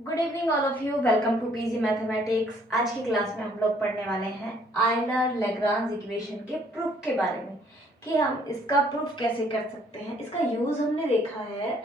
Good evening all of you. Welcome to PG mathematics. आज की class में हम लोग पढ़ने वाले हैं आयलर लैग्रांज इक्वेशन के प्रूफ के बारे में कि हम इसका प्रूफ कैसे कर सकते हैं। इसका यूज़ हमने देखा है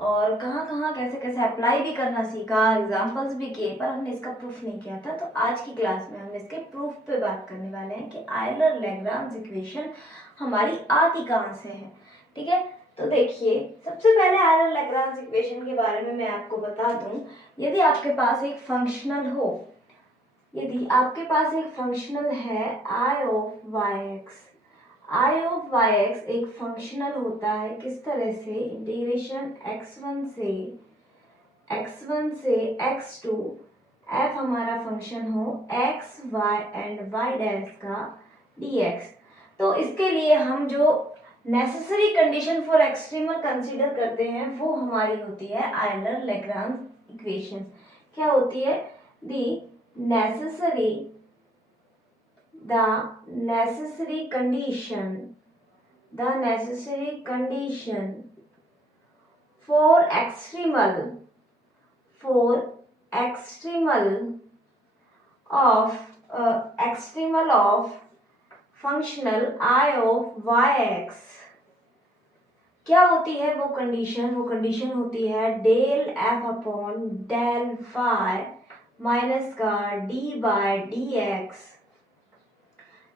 और कहाँ कहाँ कैसे कैसे अप्लाई भी करना सीखा, एग्जांपल्स भी किए, पर हमने इसका प्रूफ नहीं किया था। तो आज की क्लास में हम इसके प्रूफ पे बात करने वाले हैं कि आयलर लैग्रांज इक्वेशन हमारी आती कहाँ से है। ठीक है, तो देखिए, सबसे पहले आयलर लैग्रांज इक्वेशन के बारे में मैं आपको बता दूं। यदि आपके पास एक फंक्शनल हो, यदि आपके पास एक फंक्शनल है I of Y X, I of Y X एक फंक्शनल होता है किस तरह से, इंटीग्रेशन x1 से x2 f हमारा फंक्शन हो x y and y dash का dx। तो इसके लिए हम जो necessary condition for extremal consider करते हैं वो हमारी होती है आयलर लैग्रांज इक्वेशन। क्या होती है? दी necessary the necessary condition for extremal of functional I of yx। क्या होती है वो कंडीशन? वो कंडीशन होती है del F upon del phi minus का D by D x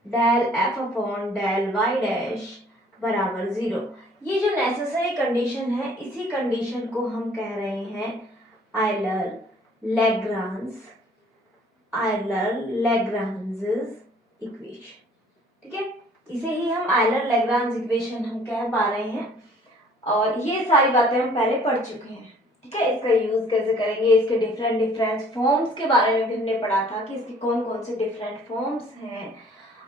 del F upon del Y dash बराबर 0। ये जो नेसेसरी कंडीशन है, इसी कंडीशन को हम कह रहे हैं आयलर लैग्रांज इक्वेशन। ठीक है, इसे ही हम आयलर लैग्रांज इक्वेशन हम कह पा रहे हैं। और ये सारी बातें हम पहले पढ़ चुके हैं। ठीक है, इसका यूज कैसे करेंगे, इसके डिफरेंट फॉर्म्स के बारे में भी हमने पढ़ा था कि इसके कौन कौन से डिफरेंट फॉर्म्स हैं,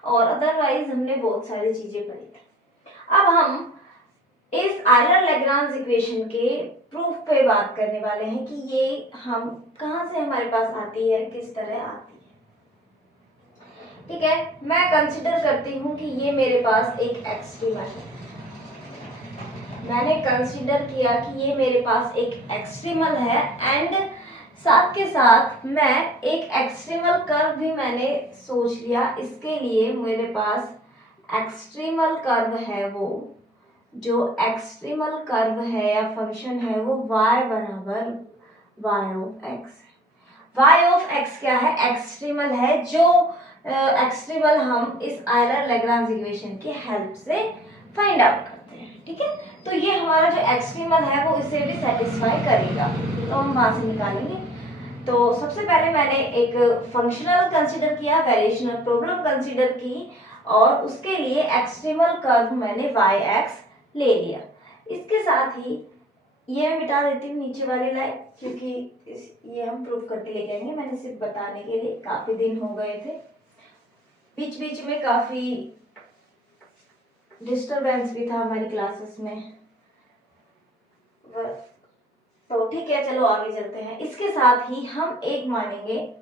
और अदरवाइज हमने बहुत सारी चीजें पढ़ी थी। अब हम इस आयलर लैग्रांज इक्वेशन के प्रूफ पे बात करने वाले हैं कि ये हम कहाँ से हमारे पास आती है, किस तरह आती है। ठीक है, मैं कंसिडर करती हूँ कि ये मेरे पास एक एक्सट्रीमल है। मैंने कंसीडर किया कि ये मेरे पास एक एक्सट्रीमल है एंड साथ के साथ मैं एक एक्सट्रीमल कर्व भी मैंने सोच लिया। इसके लिए मेरे पास एक्सट्रीमल कर्व है, वो जो एक्सट्रीमल कर्व है या फंक्शन है वो y बराबर y ऑफ x है। y ऑफ x क्या है? एक्सट्रीमल है, जो एक्सट्रीमल हम इस आयलर लैग्रांज इक्वेशन की हेल्प से फाइंड आउट करते हैं। ठीक है, तो ये हमारा जो एक्सट्रीमल है वो इसे भी सेटिस्फाई करेगा, तो हम वहां से निकालेंगे। तो सबसे पहले मैंने एक फंक्शनल कंसीडर किया, वेरिएशनल प्रॉब्लम कंसीडर की, और उसके लिए एक्सट्रीमल कर्व मैंने वाई एक्स ले लिया। इसके साथ ही ये मैं मिटा देती हूँ नीचे वाली लाइन, क्योंकि ये हम प्रूफ करके ले जाएंगे। मैंने सिर्फ बताने के लिए, काफी दिन हो गए थे, बीच बीच में काफी डिस्टरबेंस भी था हमारी क्लासेस में। तो ठीक है, चलो आगे चलते हैं। इसके साथ ही हम एक मानेंगे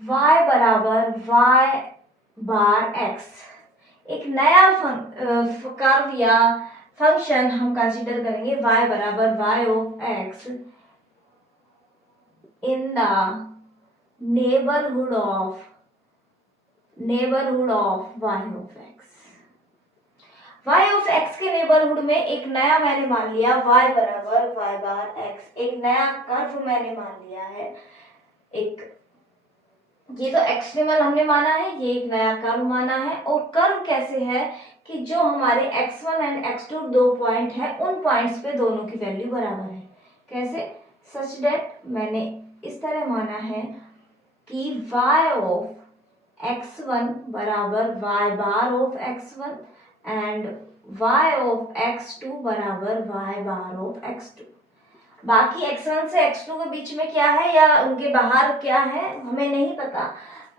y बराबर y बार x। एक नया कर्व या फंक्शन हम कंसीडर करेंगे y बराबर y of x in the neighbourhood of y of x। y of x के नेबरहुड में एक नया मैंने मान लिया y बराबर y बार x, एक नया कर्व मैंने मान लिया है। एक ये तो एक्सट्रीमल हमने माना है, ये एक नया कर्व माना है। और कर्व कैसे है कि जो हमारे x1 एंड x2 दो पॉइंट है, उन पॉइंट्स पे दोनों की वैल्यू बराबर है। कैसे? सच दैट मैंने इस तरह माना है कि y ऑफ x1 बराबर y bar of x1 and y of x2 बराबर y बार ऑफ x2। बाकी x1 से x2 के बीच में क्या है या उनके बाहर क्या है हमें नहीं पता।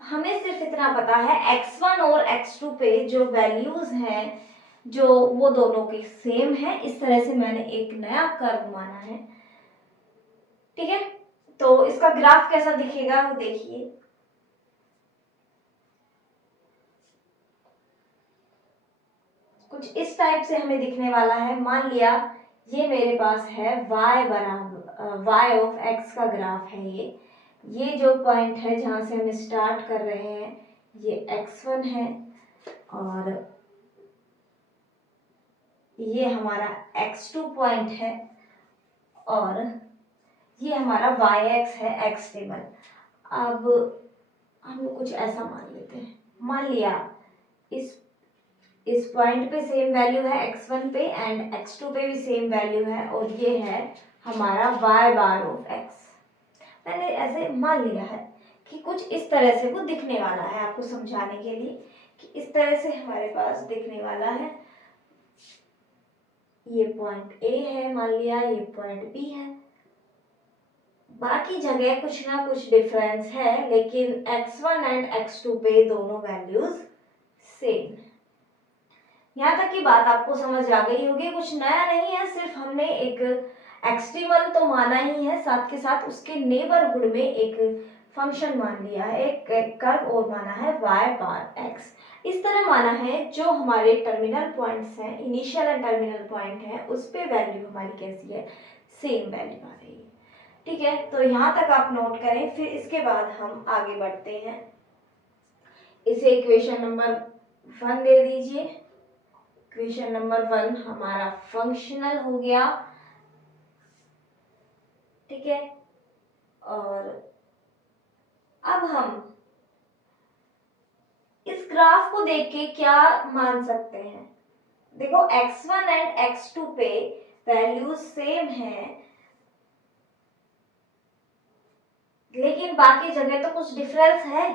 हमें सिर्फ इतना पता है x1 और x2 पे जो वैल्यूज हैं, जो वो दोनों के सेम है। इस तरह से मैंने एक नया कर्व माना है। ठीक है, तो इसका ग्राफ कैसा दिखेगा वो देखिए। कुछ इस टाइप से हमें दिखने वाला है। मान लिया ये मेरे पास है y बराबर y ऑफ x का ग्राफ है। ये जो पॉइंट है जहाँ से हम स्टार्ट कर रहे हैं ये x1 है, और ये हमारा x2 पॉइंट है, और ये हमारा yx है x टेबल। अब हम लोग कुछ ऐसा मान लेते हैं, मान लिया इस पॉइंट पे सेम वैल्यू है x1 पे एंड x2 पे भी सेम वैल्यू है, और ये है हमारा y बार ऑफ x। मैंने ऐसे मान लिया है कि कुछ इस तरह से वो दिखने वाला है, आपको समझाने के लिए कि इस तरह से हमारे पास दिखने वाला है। ये पॉइंट A है मान लिया, ये पॉइंट B है, बाकी जगह कुछ ना कुछ डिफरेंस है, लेकिन x1 एंड x2 पे दोनों वैल्यूज सेम। यहाँ तक की बात आपको समझ आ गई होगी, कुछ नया नहीं है, सिर्फ हमने एक एक्सट्रीमल तो माना ही है, साथ के साथ उसके नेबरहुड में एक फंक्शन मान लिया है, एक कर्व और माना है y बार x। इस तरह माना है जो हमारे टर्मिनल पॉइंट्स हैं, इनिशियल एंड टर्मिनल पॉइंट है, उस पे वैल्यू हमारी कैसी है, सेम वैल्यू आ रही है। ठीक है, तो यहाँ तक आप नोट करें, फिर इसके बाद हम आगे बढ़ते हैं। इसे इक्वेशन नंबर 1 दे दीजिए। इक्वेशन नंबर 1 हमारा फंक्शनल हो गया। ठीक है, और अब हम इस ग्राफ को देख के क्या मान सकते हैं, देखो x1 एंड x2 पे वैल्यूज सेम है, लेकिन बाकी जगह तो कुछ डिफरेंस है।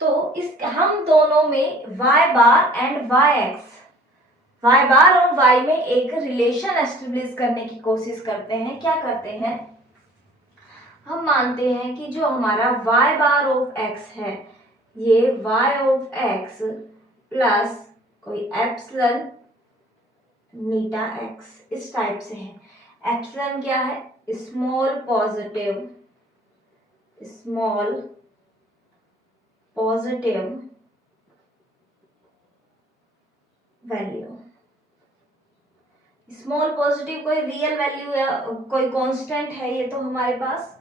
तो इस हम दोनों में y बार एंड y बार और y में एक रिलेशन एस्टेब्लिश करने की कोशिश करते हैं। क्या करते हैं, हम मानते हैं कि जो हमारा y बार ऑफ x है, ये y ऑफ x प्लस कोई एप्सिलन नीटा x इस टाइप से है। एप्सिलन क्या है, small positive value. Small positive कोई रियल वैल्यू या कोई कांस्टेंट है, ये तो हमारे पास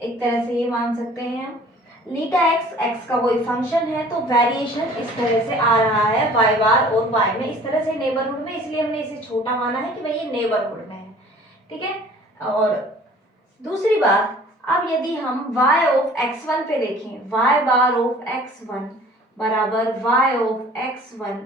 एक तरह से ये मान सकते हैं हम। लीटा x का कोई फंक्शन है, तो वेरिएशन इस तरह से आ रहा है y बार और y में, इस तरह से नेबरहुड में, इसलिए हमने इसे छोटा माना है कि भाई ये नेबरहुड में है। ठीक है, और दूसरी बात, अब यदि हम y ऑफ x1 पे देखें, y बार ऑफ x1 बराबर y of x1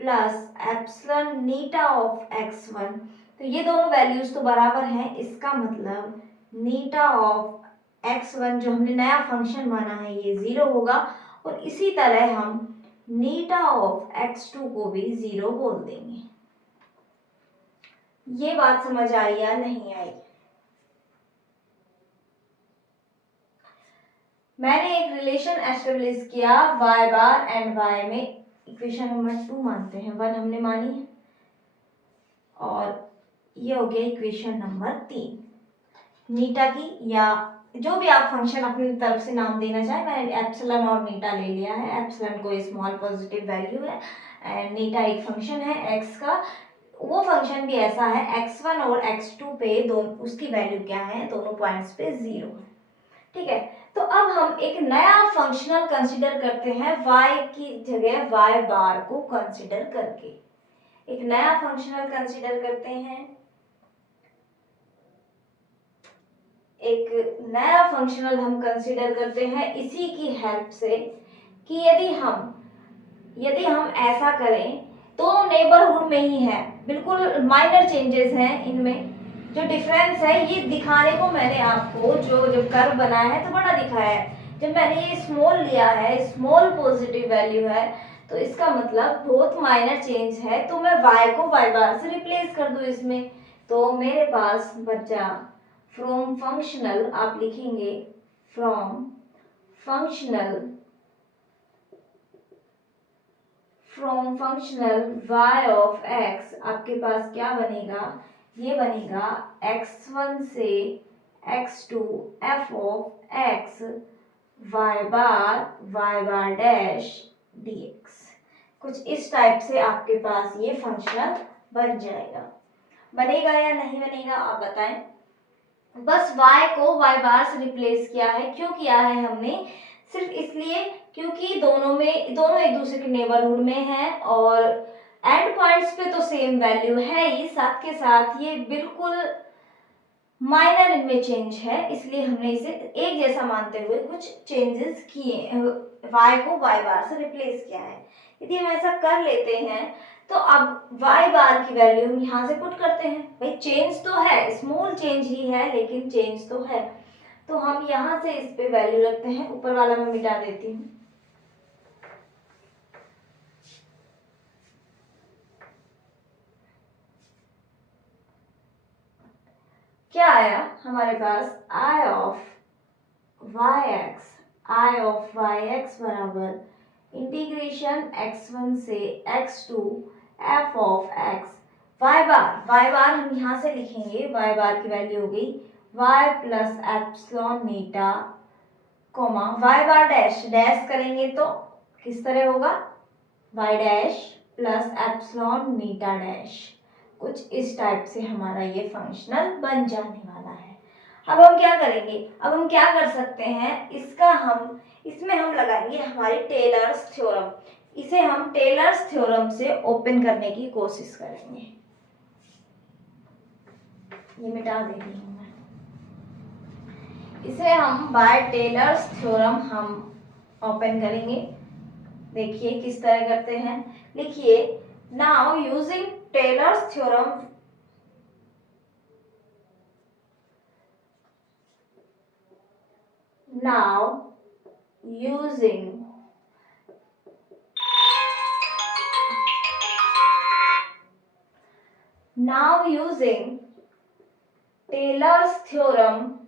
plus epsilon Neeta of x1, तो ये दोनों वैल्यूज तो बराबर हैं, इसका मतलब नीटा ऑफ x1 जो हमने नया फंक्शन माना है ये 0 होगा, और इसी तरह हम नीटा ऑफ x2 को भी 0 बोल देंगे। ये बात समझ आई या नहीं आई? मैंने एक रिलेशन एस्टेब्लिश किया y बार एंड y में, इक्वेशन नंबर 2 मानते हैं, 1 हमने मानी है, और ये हो गया इक्वेशन नंबर 3 नीटा की, या जो भी आप फंक्शन अपनी तरफ से नाम देना चाहे। मैंने एप्सिलन और नीटा ले लिया है। एप्सिलन कोई स्मॉल पॉजिटिव वैल्यू है एंड नीटा एक फंक्शन है x का, वो फंक्शन भी ऐसा है x1 और x2 पे दोनों उसकी वैल्यू क्या है, दोनों पॉइंट्स पे 0 है। ठीक है, तो अब हम एक नया फंक्शनल कंसीडर करते हैं y की जगह y बार को कंसीडर करके, एक नया फंक्शनल कंसीडर करते हैं। एक नया फंक्शनल हम कंसीडर करते हैं इसी की हेल्प से, कि यदि हम ऐसा करें तो नेबरहुड में ही है, बिल्कुल माइनर चेंजेस हैं इनमें, जो डिफरेंस है ये दिखाने को मैंने आपको जो जब कर्व बनाया है तो बड़ा दिखाया है। जब मैंने ये स्मॉल लिया है, स्मॉल पॉजिटिव वैल्यू है, तो इसका मतलब बहुत माइनर चेंज है, तो मैं y को y बार से रिप्लेस कर दूं इसमें, तो मेरे पास बचा फ्रॉम फंक्शनल, आप लिखेंगे from functional y of x, आपके पास क्या बनेगा, ये बनेगा x1 से x2 f of x y bar dash dx। कुछ इस टाइप से आपके पास ये फंक्शनल बन जाएगा। बनेगा या नहीं बनेगा आप बताएं। बस y को y बार से रिप्लेस किया है। क्यों किया है हमने? सिर्फ इसलिए क्योंकि दोनों एक दूसरे के नेबरहुड में हैं और एंड पॉइंट्स पे तो सेम वैल्यू है ही, साथ के साथ ये बिल्कुल माइनर इनमें चेंज है, इसलिए हमने इसे एक जैसा मानते हुए कुछ चेंजेस किए, y को y बार से रिप्लेस किया है। यदि हम ऐसा कर लेते हैं तो अब y बार की वैल्यू हम यहाँ से पुट करते हैं। भाई चेंज तो है, स्मॉल चेंज ही है लेकिन चेंज तो है, तो हम यहाँ से इस पे वैल्यू रखते हैं। ऊपर वाला मैं मिटा देती हूँ। क्या आया हमारे पास? i ऑफ y x बराबर इंटीग्रेशन x1 से x2 f of x y बार हम यहाँ से लिखेंगे। y बार की वैल्यू हो गई y प्लस एप्सिलॉन नीटा कोमा y बार डैश करेंगे तो किस तरह होगा? y डैश प्लस एप्सिलॉन नीटा डैश। कुछ इस टाइप से हमारा ये फंक्शनल बन जाने वाला है। अब हम क्या करेंगे? अब हम क्या कर सकते हैं, इसमें हम लगाएंगे हमारी टेलर्स थ्योरम। इसे हम टेलर्स थ्योरम से ओपन करने की कोशिश करेंगे। ये मिटा देती हूँ मैं। इसे हम बाय टेलर्स थ्योरम हम ओपन करेंगे। देखिए किस तरह करते हैं। लिखिए, now using Taylor's theorem now using Taylor's theorem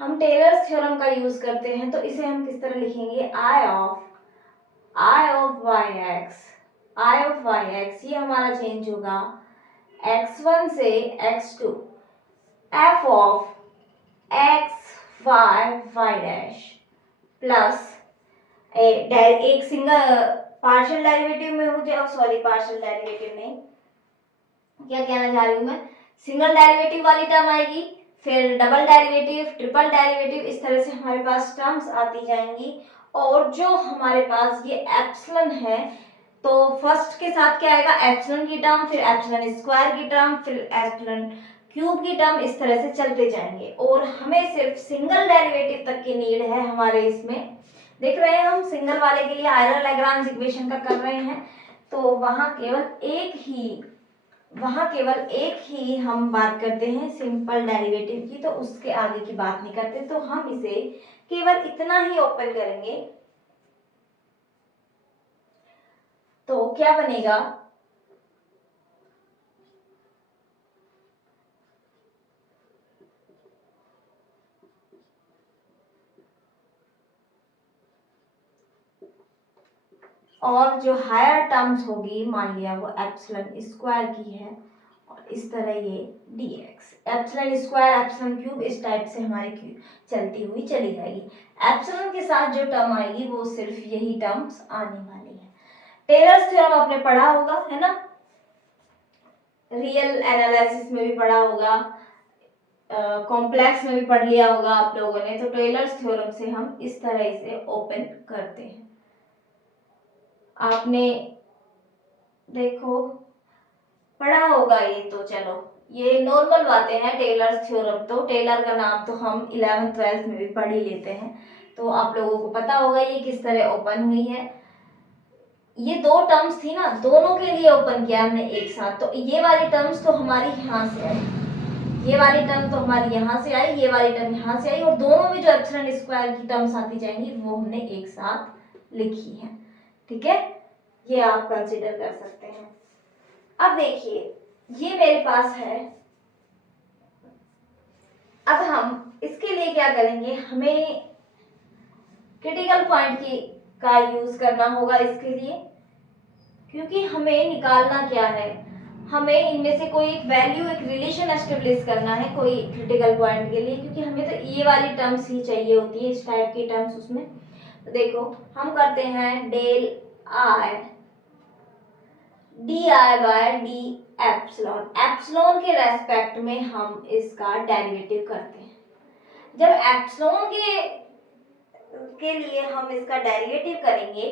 हम टेलर्स थ्योरम का यूज करते हैं, तो इसे हम किस तरह लिखेंगे? I ऑफ y x ये हमारा चेंज होगा x1 से x2 f of x y dash plus एक सिंगल पार्शियल डेरिवेटिव में हो जाए, सॉरी पार्शियल डेरिवेटिव नहीं, क्या कहना चाह रही हूँ मैं, सिंगल डेरिवेटिव वाली टर्म आएगी, फिर डबल डेरिवेटिव, ट्रिपल डेरिवेटिव, इस तरह से हमारे पास टर्म्स आती जाएंगी। और जो हमारे पास ये एप्सिलॉन है, तो फर्स्ट के साथ क्या आएगा? एप्सिलॉन की टर्म, फिर एप्सिलॉन स्क्वायर की टर्म, फिर एप्सिलॉन क्यूब की टर्म, इस तरह से चलते जाएंगे। और हमें सिर्फ सिंगल डेरिवेटिव तक की नीड है हमारे इसमें। देख रहे हैं हम सिंगल वाले के लिए आयरन लैग्रांज इक्वेशन का कर रहे हैं, तो वहां केवल एक ही हम बात करते हैं सिंपल डेरिवेटिव की, तो उसके आगे की बात नहीं करते। तो हम इसे केवल इतना ही ओपन करेंगे, तो क्या बनेगा? और जो हायर टर्म्स होगी, मान लिया वो एप्सिलॉन स्क्वायर की है, और इस तरह ये dx, epsilon square epsilon cube, इस टाइप से हमारी चलती हुई चली जाएगी। एप्सिलॉन के साथ जो टर्म आएगी वो सिर्फ यही टर्म्स आने वाली है। टेलर्स थ्योरम आपने पढ़ा होगा, है ना, रियल एनालिसिस में भी पढ़ा होगा, कॉम्प्लेक्स में भी पढ़ लिया होगा आप लोगों ने। तो टेलर्स थ्योरम से हम इस तरह इसे ओपन करते हैं। आपने देखो पढ़ा होगा ये, तो चलो ये नॉर्मल बातें हैं। टेलर्स थ्योरम, तो टेलर का नाम तो हम 11th 12th में भी पढ़ ही लेते हैं, तो आप लोगों को पता होगा ये किस तरह ओपन हुई है। ये दो टर्म्स थी ना, दोनों के लिए ओपन किया हमने एक साथ। तो ये वाली टर्म्स तो हमारी यहाँ से आई, ये वाली टर्म तो हमारी यहाँ से आई, ये वाली टर्म यहाँ से आई, और दोनों में जो एप्सिलॉन स्क्वायर की टर्म्स आती जाएंगी वो हमने एक साथ लिखी है। ठीक है, ये आप कंसिडर कर सकते हैं। अब देखिए ये मेरे पास है। अब हम इसके लिए क्या करेंगे? हमें क्रिटिकल पॉइंट की का यूज करना होगा इसके लिए, क्योंकि हमें निकालना क्या है, हमें इनमें से कोई एक वैल्यू, एक रिलेशन एस्टेब्लिश करना है कोई क्रिटिकल पॉइंट के लिए, क्योंकि हमें तो ये वाली टर्म्स ही चाहिए होती है, इस टाइप की टर्म्स उसमें। तो देखो हम करते हैं del I d I by d epsilon, epsilon के रेस्पेक्ट में हम इसका डेरिवेटिव करते हैं। जब एप्सिलॉन के लिए हम इसका डेरिवेटिव करेंगे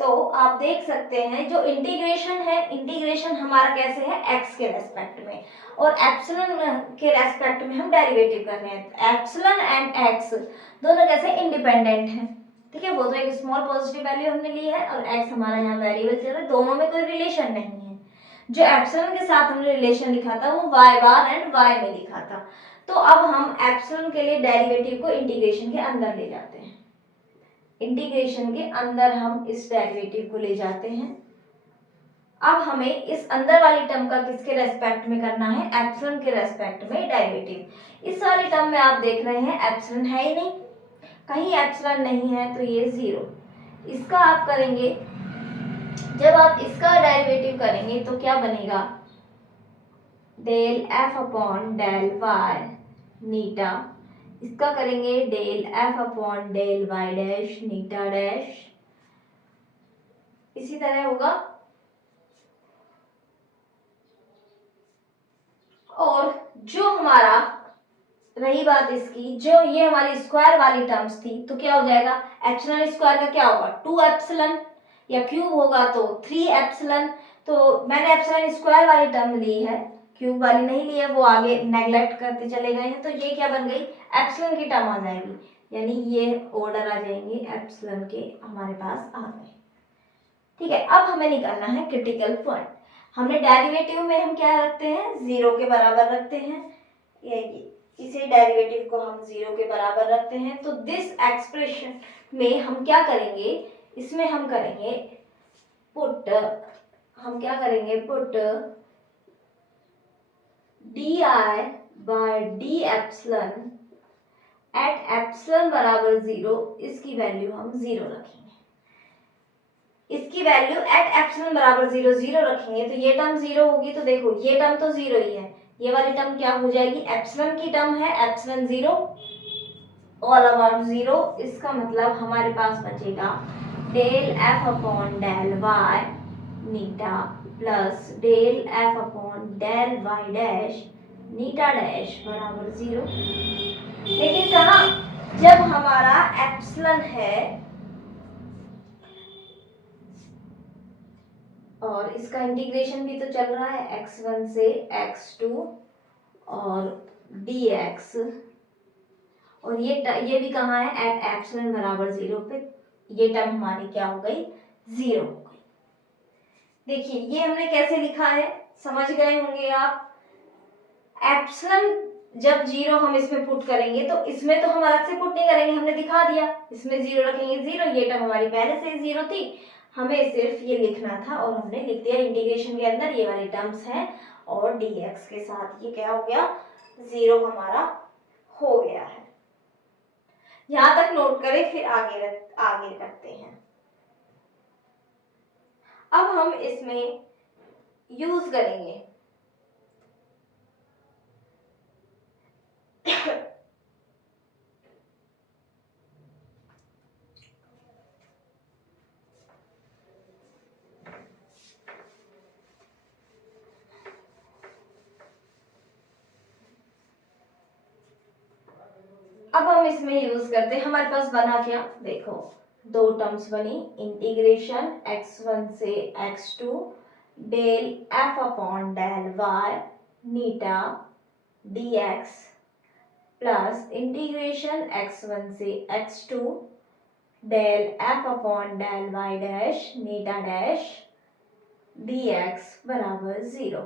तो आप देख सकते हैं जो इंटीग्रेशन है, इंटीग्रेशन हमारा कैसे है, x के रेस्पेक्ट में, और एप्सिलॉन के रेस्पेक्ट में हम डेरिवेटिव कर रहे हैं। एप्सिलॉन एंड x दोनों कैसे इंडिपेंडेंट हैं, ठीक है। वो तो एक स्मॉल पॉजिटिव वैल्यू हमने ली है और x हमारा यहाँ वेरिएबल चल रहा है, दोनों में कोई रिलेशन नहीं है। जो एप्सिलॉन के साथ हमने रिलेशन लिखा था वो y बार एंड y में लिखा था। तो अब हम एप्सिलॉन के लिए डेरिवेटिव को इंटीग्रेशन के अंदर ले जाते हैं, इंटीग्रेशन के अंदर हम इस डेरिवेटिव को ले जाते हैं। अब हमें इस अंदर वाली टर्म का किसके रेस्पेक्ट में करना है, एप्सिलॉन के रेस्पेक्ट में डेरिवेटिव। इस वाली टर्म में आप देख रहे हैं एप्सिलॉन है ही नहीं, कहीं एप्सिलॉन नहीं है तो ये जीरो। इसका आप करेंगे, जब आप इसका डेरिवेटिव करेंगे तो क्या बनेगा, del F upon del Y नीटा, इसका करेंगे del F upon del Y dash नीटा डैश, इसी तरह होगा। और जो हमारा रही बात इसकी, जो ये हमारी स्क्वायर वाली टर्म्स थी तो क्या हो जाएगा, एप्सिलॉन स्क्वायर का क्या होगा, 2 एप्सिलॉन, या क्यूब होगा तो 3 एप्सिलॉन। तो मैंने एप्सिलॉन स्क्वायर वाली टर्म ली है, क्यूब वाली नहीं ली है, वो आगे नेग्लेक्ट करते चले गए हैं। तो ये क्या बन गई, एप्सिलॉन की टर्म आ जाएगी, यानी ये ऑर्डर आ जाएंगे एप्सिलॉन के हमारे पास आ गए, ठीक है। अब हमें निकालना है क्रिटिकल पॉइंट। हमने डेरिवेटिव में हम क्या रखते हैं, जीरो के बराबर रखते हैं, इसे डेरिवेटिव को हम जीरो के बराबर रखते हैं। तो दिस एक्सप्रेशन में हम क्या करेंगे, इसमें हम करेंगे पुट, हम क्या करेंगे put d I by d epsilon at epsilon बराबर जीरो, इसकी वैल्यू हम जीरो रखेंगे, इसकी वैल्यू एट एप्सिलॉन बराबर जीरो जीरो रखेंगे। तो ये टर्म जीरो होगी, तो देखो ये टर्म तो जीरो ही है, ये वाली टर्म क्या हो जाएगी, एप्सिलॉन की टर्म है, epsilon zero all about zero. इसका मतलब हमारे पास बचेगा del F upon del Y नीटा plus del F upon del Y dash नीटा डैश बराबर जीरो। लेकिन कहाँ, जब हमारा एप्सिलॉन है और इसका इंटीग्रेशन भी तो चल रहा है x1 से x2 और dx, और ये भी कहाँ है, एट एप्सिलॉन बराबर जीरो पे, ये टर्म हमारी क्या हो गई, जीरो हो गई। देखिए ये हमने कैसे लिखा है, समझ गए होंगे आप। एप्सिलॉन जब जीरो हम इसमें पुट करेंगे तो इसमें तो हम अलग से पुट नहीं करेंगे, हमने दिखा दिया, इसमें जीरो रखेंगे जीरो, ये टर्म हमारी पहले से जीरो थी, हमें सिर्फ ये लिखना था और हमने लिख दिया। इंटीग्रेशन के अंदर ये वाली टर्म्स हैं और dx के साथ ये क्या हो गया, जीरो हमारा हो गया है। यहां तक नोट करें, फिर आगे करते हैं। अब हम इसमें यूज करेंगे अब हम इसमें यूज करते हैं, हमारे पास बना क्या, देखो दो टर्म्स बनी, इंटीग्रेशन x1 से x2 del f upon del y नीटा dx प्लस इंटीग्रेशन x1 से x2 del f upon del y dash नीटा डैश dx बराबर जीरो।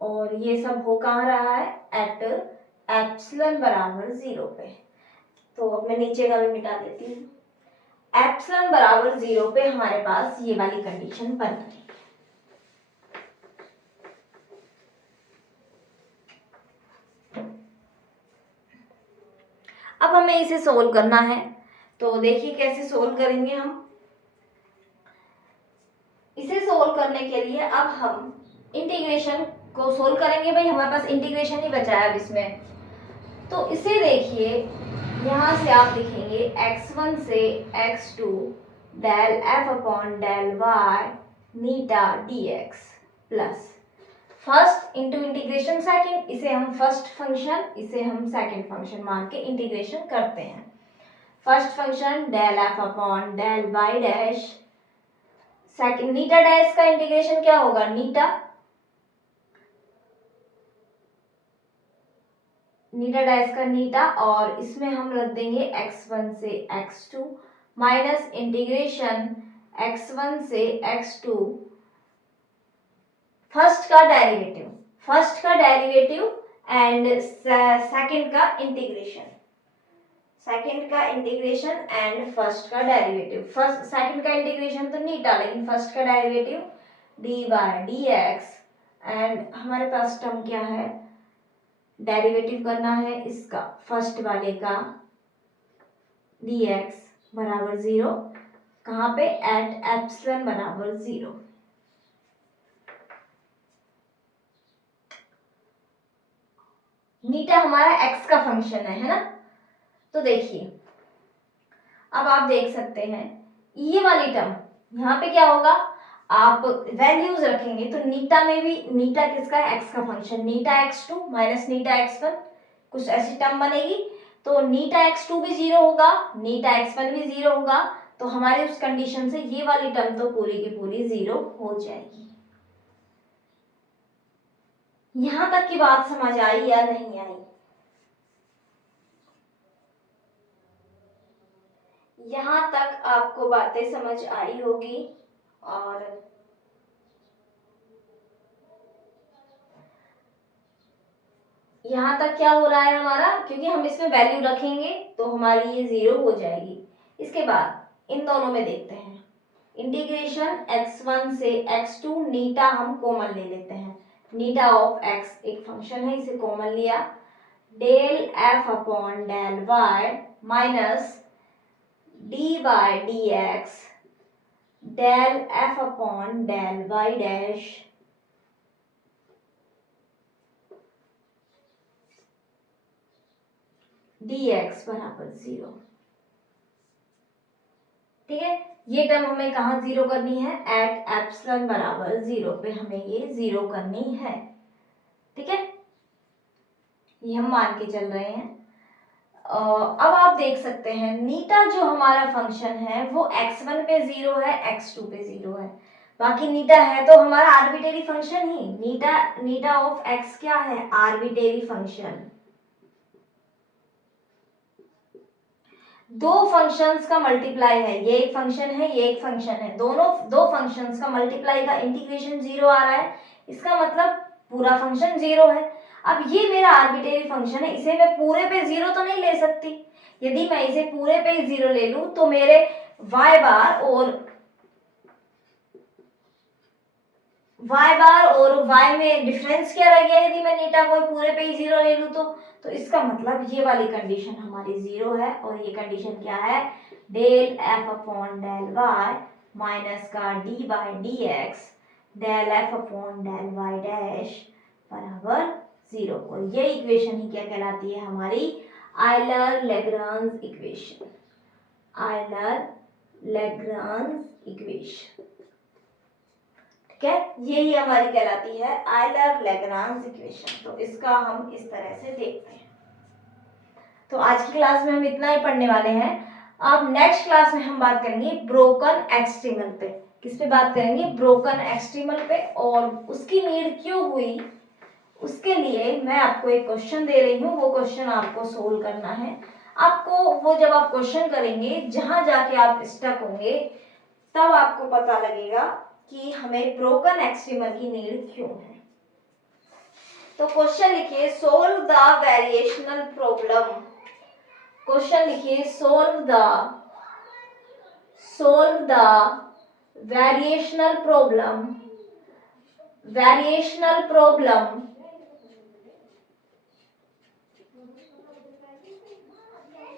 और ये सब हो कहाँ रहा है, एट एप्सिलॉन बराबर जीरो पे। तो अब मैं नीचे का भी मिटा देती हूँ, एप्सिलॉन बराबर जीरो पे हमारे पास ये वाली कंडीशन बन गई। अब हमें इसे सोल्व करना है, तो देखिए कैसे सोल्व करेंगे हम। इसे सोल्व करने के लिए अब हम इंटीग्रेशन को सोल्व करेंगे। भाई हमारे पास इंटीग्रेशन ही बचा है अब इसमें। तो इसे देखिए, यहाँ से आप लिखेंगे x1 से x2 del f upon del y नीटा dx plus first into integration second, इसे हम फर्स्ट फंक्शन, इसे हम सेकंड फंक्शन मान के इंटीग्रेशन करते हैं। First function del f upon del y dash, second नीटा डैश का इंटीग्रेशन क्या होगा, नीटा डैश का नीटा, और इसमें हम रख देंगे x1 से x2 माइनस इंटीग्रेशन x1 से x2 फर्स्ट का डेरिवेटिव एंड सेकंड का इंटीग्रेशन एंड फर्स्ट का डेरिवेटिव। फर्स्ट सेकंड का इंटीग्रेशन तो नीटा, लेकिन फर्स्ट का डेरिवेटिव dy dx, एंड हमारे पास टर्म क्या है, डेरिवेटिव करना है इसका फर्स्ट वाले का dx बराबर 0, कहाँ पे, एट एप्सिलॉन बराबर 0। नीटा हमारा x का फंक्शन है ना। तो देखिए अब आप देख सकते हैं ये वाली टर्म यहाँ पे क्या होगा, आप वैल्यूज रखेंगे तो नीटा में भी, नीटा किसका है, x का फंक्शन, नीटा x2 माइनस नीटा x1, कुछ ऐसी टर्म बनेगी। तो नीटा x2 भी 0 होगा, नीटा x1 भी 0 होगा, तो हमारे उस कंडीशन से ये वाली टर्म तो पूरी की पूरी 0 हो जाएगी। यहां तक की बात समझ आई या नहीं आई? यहां तक आपको बातें समझ आई होगी। और यहां तक क्या हो रहा है हमारा, क्योंकि हम इसमें वैल्यू रखेंगे तो हमारी ये 0 हो जाएगी। इसके बाद इन दोनों में देखते हैं, इंटीग्रेशन x1 से x2 नीटा हम कॉमन ले लेते हैं, नीटा ऑफ x एक फंक्शन है, इसे कॉमन लिया, del f upon del y minus d by D x del f upon del y dash dx बराबर 0। ठीक है, ये टर्म हमें कहाँ 0 करनी है, एट एप्सिलॉन बराबर 0 पे हमें ये 0 करनी है। ठीक है, ये हम मान के चल रहे हैं। अब आप देख सकते हैं नीटा जो हमारा फंक्शन है वो x1 पे 0 है, x2 पे 0 है, बाकी नीटा है तो हमारा arbitrary function he. Neeta of x क्या है, आर्बिट्रेरी फंक्शन। दो फंक्शंस का मल्टीप्लाई है, ये एक फंक्शन है, ये एक फंक्शन है, दोनों दो फंक्शंस का मल्टीप्लाई का इंटीग्रेशन 0 आ रहा है, इसका मतलब पूरा फंक्शन 0 है। अब ये मेरा आर्बिट्रेरी फंक्शन है, इसे मैं पूरे पे 0 तो नहीं ले सकती। यदि मैं इसे पूरे पे 0 ले लूं तो मेरे y बार और y में डिफरेंस क्या रह गया, यदि मैं नीटा को पूरे पे ही 0 ले लूं तो इसका मतलब ये वाली कंडीशन हमारी 0 है, और ये कंडीशन क्या है, del f upon del y minus का d by D x del f upon del y dash बराबर 0। और ये इक्वेशन ही क्या कहलाती है, हमारी Euler Lagrange equation. Euler Lagrange equation, ठीक है, यही हमारी कहलाती है आयलर लेग्रांज इक्वेशन। तो इसका हम इस तरह से देखते हैं। तो आज की क्लास में हम इतना ही पढ़ने वाले हैं। अब नेक्स्ट क्लास में हम बात करेंगे ब्रोकन एक्सट्रीमल पे। किस पे बात करेंगे, ब्रोकन एक्सट्रीमल पे, और उसकी नीड क्यों हुई उसके लिए मैं आपको एक क्वेश्चन दे रही हूँ, वो क्वेश्चन आपको सोल्व करना है। आपको वो जब आप क्वेश्चन करेंगे, जहां जाके आप स्टक होंगे, तब आपको पता लगेगा कि हमें ब्रोकन एक्सट्रीमल की नीड क्यों है। तो क्वेश्चन लिखिए, solve the variational problem. Question लिखिए, सोल्व द वेरिएशनल प्रॉब्लम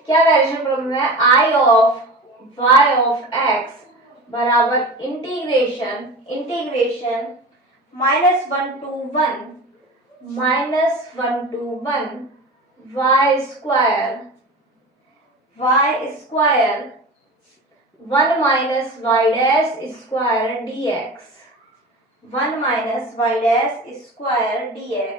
क्या वेरिएशन प्रॉब्लम है? I of Y of x बराबर integration -1 to 1 y square 1 minus y dash square dx 1 minus y dash square dx।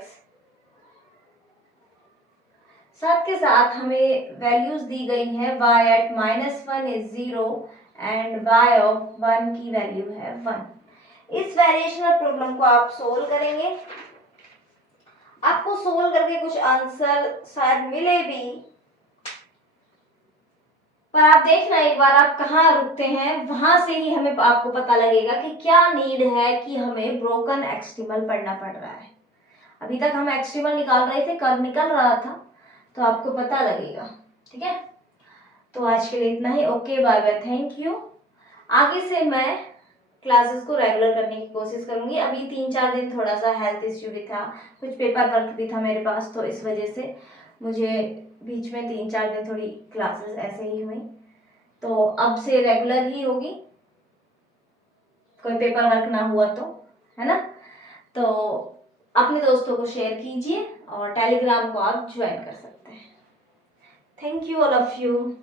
साथ के साथ हमें values दी गई हैं y at -1 is 0 and y of 1 की वैल्यू है 1। इस वेरिएशनल प्रॉब्लम को आप सोल्व करेंगे। आपको सोल्व करके कुछ आंसर शायद मिले भी, पर आप देखना एक बार आप कहाँ रुकते हैं, वहां से ही हमें आपको पता लगेगा कि क्या नीड है कि हमें ब्रोकन एक्सट्रीमल पढ़ना पड़ रहा है। अभी तक हम एक्सट्रीमल निकाल रहे थे, कर्व निकल रहा था, तो आपको पता लगेगा। ठीक है, तो आज के लिए इतना ही। Okay, bye bye, thank you. आगे से मैं क्लासेस को रेगुलर करने की कोशिश करूंगी। अभी 3-4 दिन थोड़ा सा हेल्थ इश्यू भी था, कुछ पेपर वर्क भी था मेरे पास, तो इस वजह से मुझे बीच में 3-4 दिन थोड़ी क्लासेस ऐसे ही हुई। तो अब से रेगुलर ही होगी, कोई पेपर वर्क ना हुआ तो, है ना। तो अपने दोस्तों को शेयर कीजिए और टेलीग्राम को आप ज्वाइन कर सकते हैं। Thank you all of you.